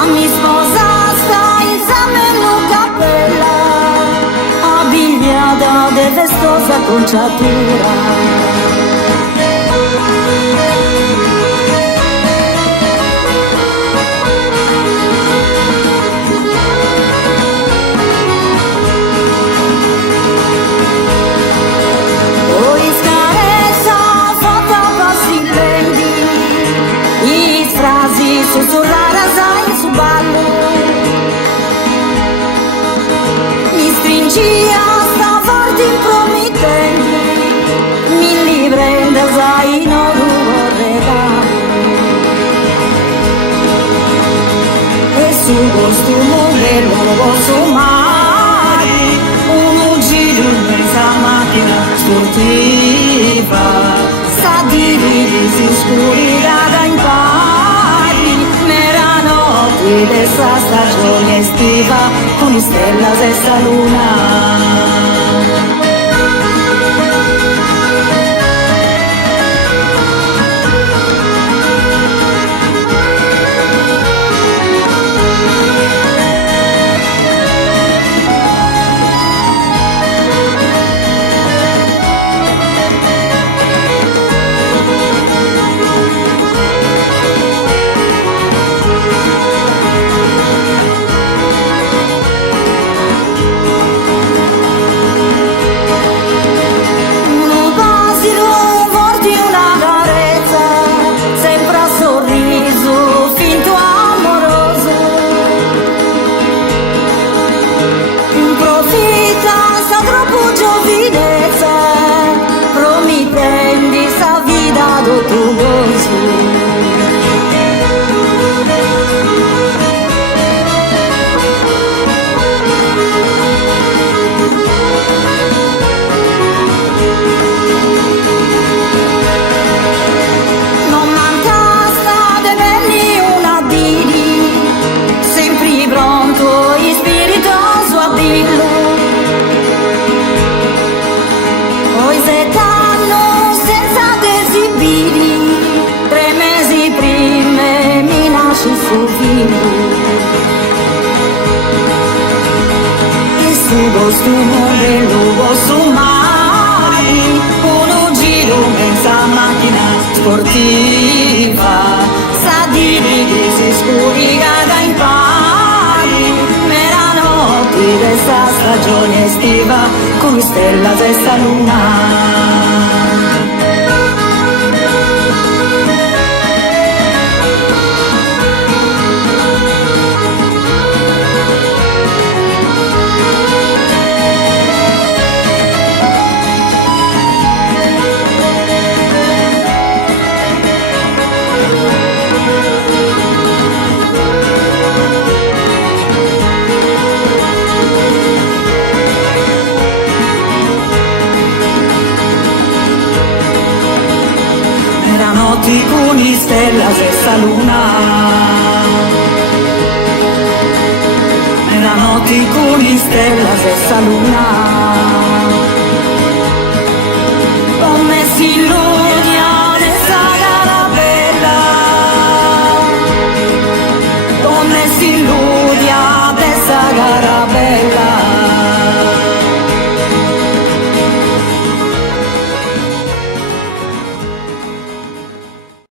A mi sposasta in zammello cappella, abbigliata de festosa conciatura. Sussurrare assai su ballo, mi stringia sta forte impromettente, mi librenda assai non regalo, e su costume dello su mare un giro in mezza macchina sportiva, sa divisi scurigata in ed essa stagione estiva con stella sesta luna. Costume del luogo su mare, uno giro mezza macchina sportiva, sa di che si scurigata in pari, nella notte dessa stagione estiva, con stella sesta luna. Notti con stella sesta luna, nella notte con stella sesta luna.